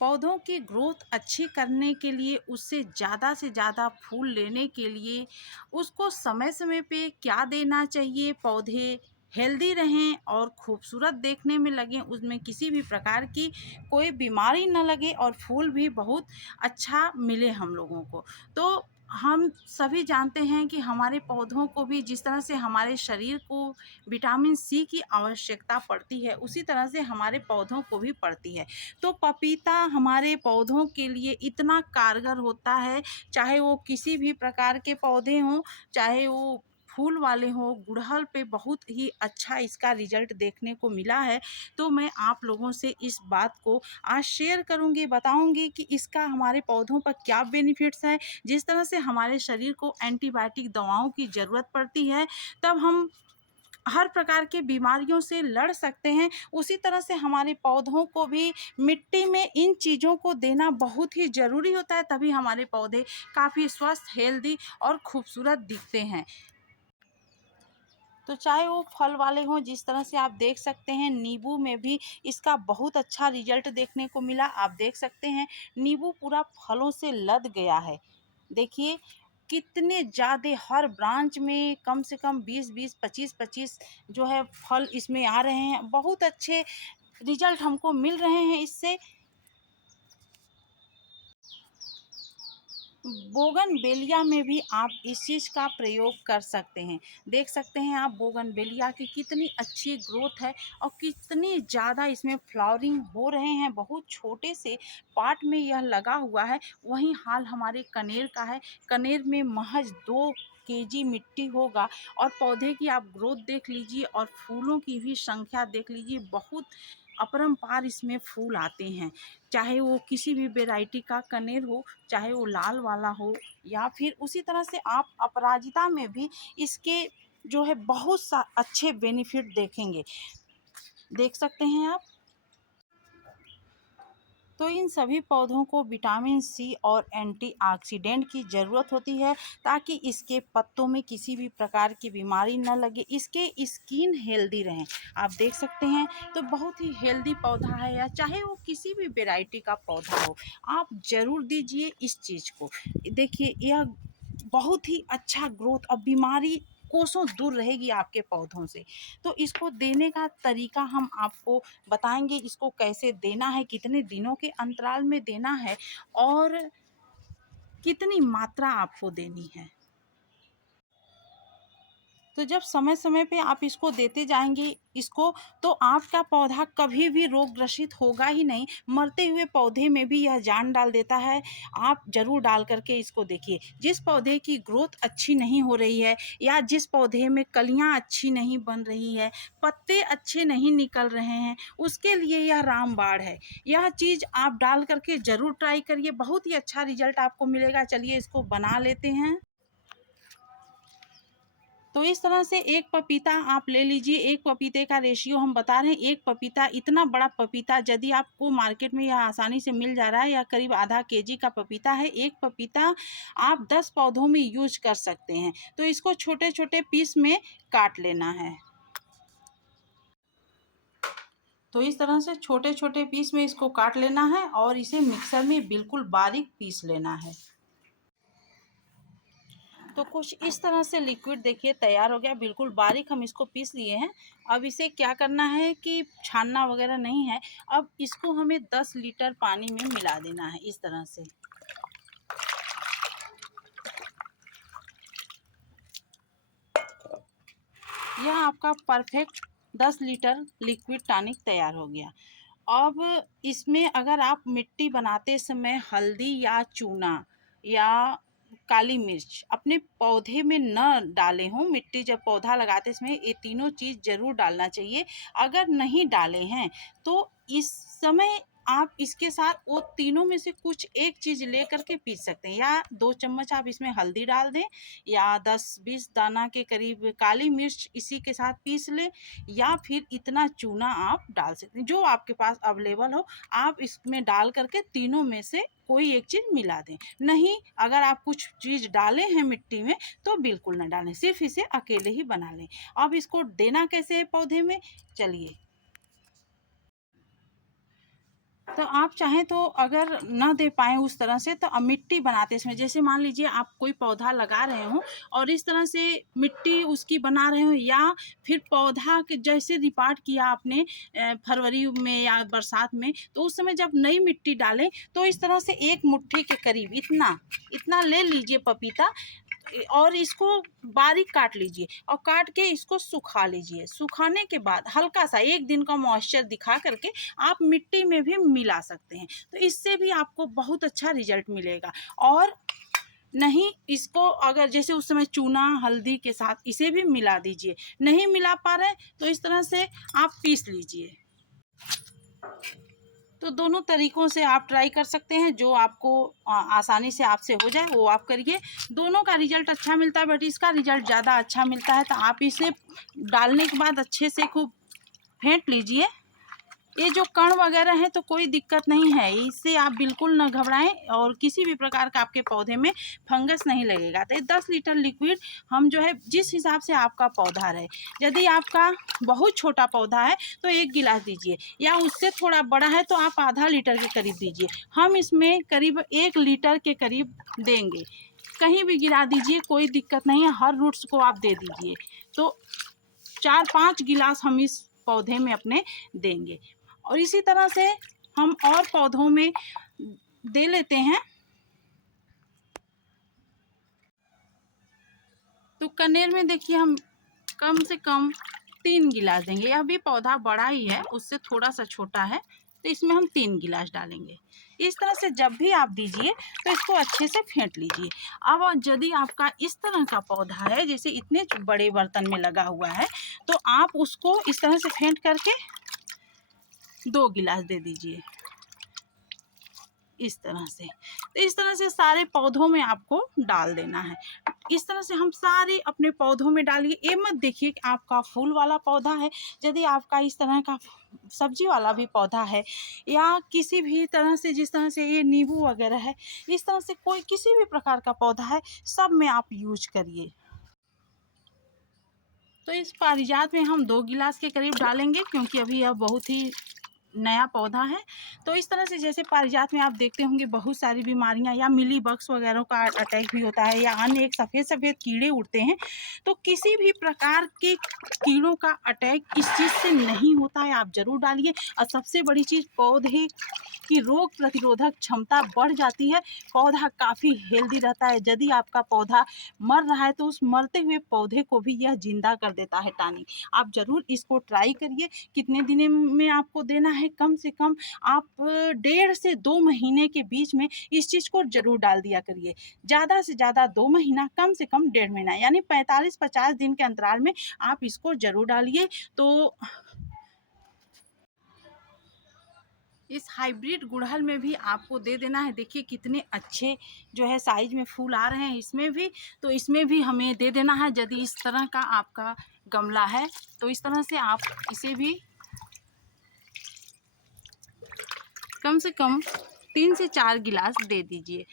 पौधों की ग्रोथ अच्छी करने के लिए, उससे ज़्यादा से ज़्यादा फूल लेने के लिए उसको समय समय पे क्या देना चाहिए, पौधे हेल्दी रहें और खूबसूरत देखने में लगें, उसमें किसी भी प्रकार की कोई बीमारी न लगे और फूल भी बहुत अच्छा मिले हम लोगों को। तो हम सभी जानते हैं कि हमारे पौधों को भी जिस तरह से हमारे शरीर को विटामिन सी की आवश्यकता पड़ती है, उसी तरह से हमारे पौधों को भी पड़ती है। तो पपीता हमारे पौधों के लिए इतना कारगर होता है, चाहे वो किसी भी प्रकार के पौधे हों, चाहे वो फूल वाले हों, गुड़हल पे बहुत ही अच्छा इसका रिजल्ट देखने को मिला है। तो मैं आप लोगों से इस बात को आज शेयर करूँगी, बताऊँगी कि इसका हमारे पौधों पर क्या बेनिफिट्स हैं। जिस तरह से हमारे शरीर को एंटीबायोटिक दवाओं की ज़रूरत पड़ती है, तब हम हर प्रकार की बीमारियों से लड़ सकते हैं, उसी तरह से हमारे पौधों को भी मिट्टी में इन चीज़ों को देना बहुत ही ज़रूरी होता है, तभी हमारे पौधे काफ़ी स्वस्थ, हेल्दी और खूबसूरत दिखते हैं। तो चाहे वो फल वाले हों, जिस तरह से आप देख सकते हैं नींबू में भी इसका बहुत अच्छा रिजल्ट देखने को मिला। आप देख सकते हैं नींबू पूरा फलों से लद गया है। देखिए कितने ज़्यादा, हर ब्रांच में कम से कम 20-20, 25-25 जो है फल इसमें आ रहे हैं। बहुत अच्छे रिजल्ट हमको मिल रहे हैं इससे। बोगनवेलिया में भी आप इस चीज़ का प्रयोग कर सकते हैं। देख सकते हैं आप बोगनवेलिया की कितनी अच्छी ग्रोथ है और कितनी ज़्यादा इसमें फ्लावरिंग हो रहे हैं। बहुत छोटे से पार्ट में यह लगा हुआ है। वहीं हाल हमारे कनेर का है। कनेर में महज 2 केजी मिट्टी होगा और पौधे की आप ग्रोथ देख लीजिए और फूलों की भी संख्या देख लीजिए। बहुत अपरंपार इसमें फूल आते हैं, चाहे वो किसी भी वैरायटी का कनेर हो, चाहे वो लाल वाला हो, या फिर उसी तरह से आप अपराजिता में भी इसके जो है बहुत सा अच्छे बेनिफिट देखेंगे। देख सकते हैं आप। तो इन सभी पौधों को विटामिन सी और एंटीऑक्सीडेंट की ज़रूरत होती है, ताकि इसके पत्तों में किसी भी प्रकार की बीमारी न लगे, इसके स्किन हेल्दी रहें। आप देख सकते हैं तो बहुत ही हेल्दी पौधा है, या चाहे वो किसी भी वैरायटी का पौधा हो, आप ज़रूर दीजिए इस चीज़ को। देखिए यह बहुत ही अच्छा ग्रोथ और बीमारी कोसों दूर रहेगी आपके पौधों से। तो इसको देने का तरीका हम आपको बताएँगे, इसको कैसे देना है, कितने दिनों के अंतराल में देना है और कितनी मात्रा आपको देनी है। तो जब समय समय पे आप इसको देते जाएंगे इसको, तो आपका पौधा कभी भी रोग ग्रसित होगा ही नहीं। मरते हुए पौधे में भी यह जान डाल देता है। आप ज़रूर डाल करके इसको देखिए। जिस पौधे की ग्रोथ अच्छी नहीं हो रही है, या जिस पौधे में कलियां अच्छी नहीं बन रही है, पत्ते अच्छे नहीं निकल रहे हैं, उसके लिए यह रामबाण है। यह चीज़ आप डाल करके ज़रूर ट्राई करिए, बहुत ही अच्छा रिजल्ट आपको मिलेगा। चलिए इसको बना लेते हैं। तो इस तरह से एक पपीता आप ले लीजिए। एक पपीते का रेशियो हम बता रहे हैं। एक पपीता, इतना बड़ा पपीता यदि आपको मार्केट में यह आसानी से मिल जा रहा है, या करीब आधा केजी का पपीता है। एक पपीता आप 10 पौधों में यूज कर सकते हैं। तो इसको छोटे छोटे पीस में काट लेना है। तो इस तरह से छोटे छोटे पीस में इसको काट लेना है और इसे मिक्सर में बिल्कुल बारीक पीस लेना है। तो कुछ इस तरह से लिक्विड देखिए तैयार हो गया, बिल्कुल बारीक हम इसको पीस लिए हैं। अब इसे क्या करना है कि छानना वगैरह नहीं है। अब इसको हमें 10 लीटर पानी में मिला देना है इस तरह से। यह आपका परफेक्ट 10 लीटर लिक्विड टॉनिक तैयार हो गया। अब इसमें अगर आप मिट्टी बनाते समय हल्दी या चूना या काली मिर्च अपने पौधे में न डाले हों, मिट्टी जब पौधा लगाते समय ये तीनों चीज़ ज़रूर डालना चाहिए। अगर नहीं डाले हैं तो इस समय आप इसके साथ वो तीनों में से कुछ एक चीज़ ले करके पीस सकते हैं। या 2 चम्मच आप इसमें हल्दी डाल दें, या 10-20 दाना के करीब काली मिर्च इसी के साथ पीस लें, या फिर इतना चूना आप डाल सकते हैं, जो आपके पास अवेलेबल हो। आप इसमें डाल करके तीनों में से कोई एक चीज़ मिला दें। नहीं, अगर आप कुछ चीज़ डाले हैं मिट्टी में तो बिल्कुल ना डालें, सिर्फ इसे अकेले ही बना लें। अब इसको देना कैसे है पौधे में, चलिए। तो आप चाहें तो अगर ना दे पाएँ उस तरह से, तो अब मिट्टी बनाते समय, जैसे मान लीजिए आप कोई पौधा लगा रहे हो और इस तरह से मिट्टी उसकी बना रहे हो, या फिर पौधा के जैसे रिपार्ट किया आपने फरवरी में या बरसात में, तो उस समय जब नई मिट्टी डालें तो इस तरह से एक मुट्ठी के करीब इतना ले लीजिए पपीता, और इसको बारीक काट लीजिए और काट के इसको सुखा लीजिए। सुखाने के बाद हल्का सा 1 दिन का मॉइस्चर दिखा करके आप मिट्टी में भी मिला सकते हैं, तो इससे भी आपको बहुत अच्छा रिजल्ट मिलेगा। और नहीं, इसको अगर जैसे उस समय चूना हल्दी के साथ इसे भी मिला दीजिए, नहीं मिला पा रहे तो इस तरह से आप पीस लीजिए। तो दोनों तरीक़ों से आप ट्राई कर सकते हैं, जो आपको आसानी से आपसे हो जाए वो आप करिए। दोनों का रिज़ल्ट अच्छा मिलता है, बट इसका रिज़ल्ट ज़्यादा अच्छा मिलता है। तो आप इसे डालने के बाद अच्छे से खूब फेंट लीजिए। ये जो कण वगैरह है तो कोई दिक्कत नहीं है, इससे आप बिल्कुल ना घबराएं, और किसी भी प्रकार का आपके पौधे में फंगस नहीं लगेगा। तो 10 लीटर लिक्विड हम जो है जिस हिसाब से आपका पौधा रहे, यदि आपका बहुत छोटा पौधा है तो 1 गिलास दीजिए, या उससे थोड़ा बड़ा है तो आप आधा लीटर के करीब दीजिए। हम इसमें करीब 1 लीटर के करीब देंगे। कहीं भी गिरा दीजिए, कोई दिक्कत नहीं है, हर रूट्स को आप दे दीजिए। तो 4-5 गिलास हम इस पौधे में अपने देंगे, और इसी तरह से हम और पौधों में दे लेते हैं। तो कनेर में देखिए हम कम से कम 3 गिलास देंगे। यह भी पौधा बड़ा ही है, उससे थोड़ा सा छोटा है, तो इसमें हम 3 गिलास डालेंगे। इस तरह से जब भी आप दीजिए तो इसको अच्छे से फेंट लीजिए। अब यदि आपका इस तरह का पौधा है, जैसे इतने बड़े बर्तन में लगा हुआ है, तो आप उसको इस तरह से फेंट करके 2 गिलास दे दीजिए, इस तरह से। तो इस तरह से सारे पौधों में आपको डाल देना है। इस तरह से हम सारे अपने पौधों में डालिए। ये मत देखिए कि आपका फूल वाला पौधा है, यदि आपका इस तरह का सब्जी वाला भी पौधा है, या किसी भी तरह से, जिस तरह से ये नींबू वगैरह है, इस तरह से कोई किसी भी प्रकार का पौधा है, सब में आप यूज करिए। तो इस पारिजात में हम 2 गिलास के करीब डालेंगे, क्योंकि अभी यह बहुत ही नया पौधा है। तो इस तरह से जैसे पारिजात में आप देखते होंगे बहुत सारी बीमारियां या मिली बग्स वगैरह का अटैक भी होता है, या अन्य एक सफ़ेद सफ़ेद कीड़े उड़ते हैं, तो किसी भी प्रकार के कीड़ों का अटैक इस चीज़ से नहीं होता है। आप ज़रूर डालिए। और सबसे बड़ी चीज़, पौधे की रोग प्रतिरोधक क्षमता बढ़ जाती है, पौधा काफ़ी हेल्दी रहता है। यदि आपका पौधा मर रहा है तो उस मरते हुए पौधे को भी यह जिंदा कर देता है टॉनिक। आप ज़रूर इसको ट्राई करिए। कितने दिन में आपको देना है, कम से कम आप 1.5 से 2 महीने के बीच में इस चीज़ को ज़रूर डाल दिया करिए। ज़्यादा से ज़्यादा 2 महीना, कम से कम 1.5 महीना, यानी 45-50 दिन के अंतराल में आप इसको ज़रूर डालिए। तो इस हाइब्रिड गुड़हल में भी आपको दे देना है। देखिए कितने अच्छे जो है साइज में फूल आ रहे हैं इसमें भी, तो इसमें भी हमें दे देना है। यदि इस तरह का आपका गमला है तो इस तरह से आप इसे भी कम से कम 3 से 4 गिलास दे दीजिए।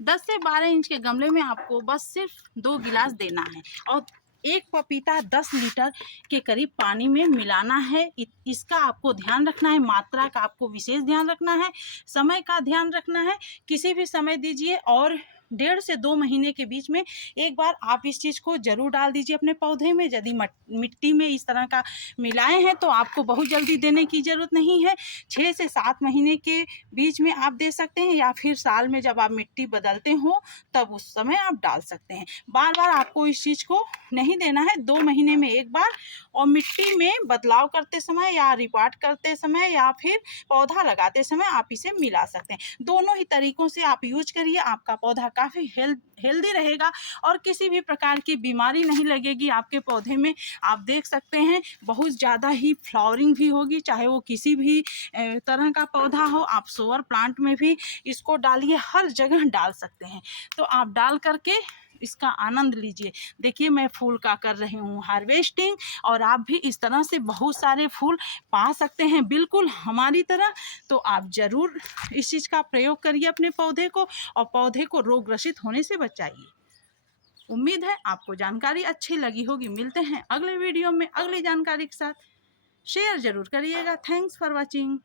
10 से 12 इंच के गमले में आपको बस सिर्फ 2 गिलास देना है, और एक पपीता 10 लीटर के करीब पानी में मिलाना है। इसका आपको ध्यान रखना है, मात्रा का आपको विशेष ध्यान रखना है, समय का ध्यान रखना है। किसी भी समय दीजिए, और 1.5 से 2 महीने के बीच में एक बार आप इस चीज़ को ज़रूर डाल दीजिए अपने पौधे में। यदि मिट्टी में इस तरह का मिलाए हैं तो आपको बहुत जल्दी देने की ज़रूरत नहीं है। 6 से 7 महीने के बीच में आप दे सकते हैं, या फिर साल में जब आप मिट्टी बदलते हो तब उस समय आप डाल सकते हैं। बार बार आपको इस चीज़ को नहीं देना है, 2 महीने में एक बार। और मिट्टी में बदलाव करते समय, या रिपार्ट करते समय, या फिर पौधा लगाते समय आप इसे मिला सकते हैं। दोनों ही तरीक़ों से आप यूज करिए। आपका पौधा काफ़ी हेल्दी रहेगा, और किसी भी प्रकार की बीमारी नहीं लगेगी आपके पौधे में। आप देख सकते हैं बहुत ज़्यादा ही फ्लावरिंग भी होगी, चाहे वो किसी भी तरह का पौधा हो। आप शोअर प्लांट में भी इसको डालिए, हर जगह डाल सकते हैं। तो आप डाल करके इसका आनंद लीजिए। देखिए मैं फूल का कर रही हूँ हार्वेस्टिंग, और आप भी इस तरह से बहुत सारे फूल पा सकते हैं बिल्कुल हमारी तरह। तो आप ज़रूर इस चीज़ का प्रयोग करिए अपने पौधे को, और पौधे को रोग ग्रसित होने से बचाइए। उम्मीद है आपको जानकारी अच्छी लगी होगी। मिलते हैं अगले वीडियो में अगली जानकारी के साथ। शेयर ज़रूर करिएगा। Thanks for watching.